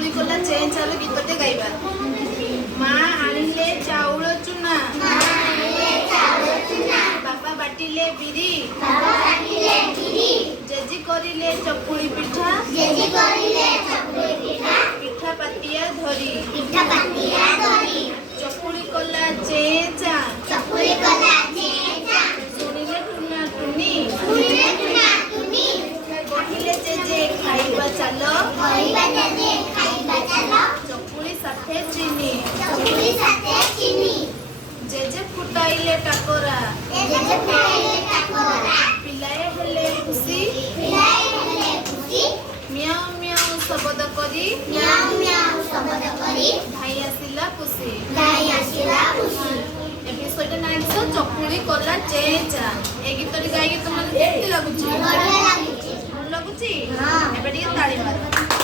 ଚକୁଳି କଲା ଚେଁ ଚାଲ ଗୀତଟେ ଗାଇବା। ମା ଆଣିଲେ ଚାଉଳ ଚୁନା, ବାପା ବାଟିଲେ ବିରି, ଜେଜି କରିଲେ ଚକୁଳି ପିଠା, ପିଠା ପାତିଆ ଧରି, ଚକୁଳି କଲା ଚେଁ ଚାଁ, ଶୁଣିଲେ ଟୁନା ଟୁନି, କହିଲେ ଜେଜେ ଖାଇବା ଚାଲ, ଚକୁଳି ସାଥେ ଚିନି, ଜେଜେ ଫୁଟାଇଲେ କାକରା, ପିଲାଏ ହେଲେ ଖୁସି, ମିଆଉ ମିଆଉ ଶବଦ କରି, ଭାଇ ଆସିଲା ଖୁସି। ଏପିସୋଡ 9 ଚକୁଳି କଲା ଚେଁ ଚାଁ। ଏ ଗୀତଟି ଗାଇକି ତମକୁ କେମିତି ଲାଗୁଛି? ଭଲ ଲାଗୁଛି? ଏବେ ଟିକେ ତାଳି ମାର।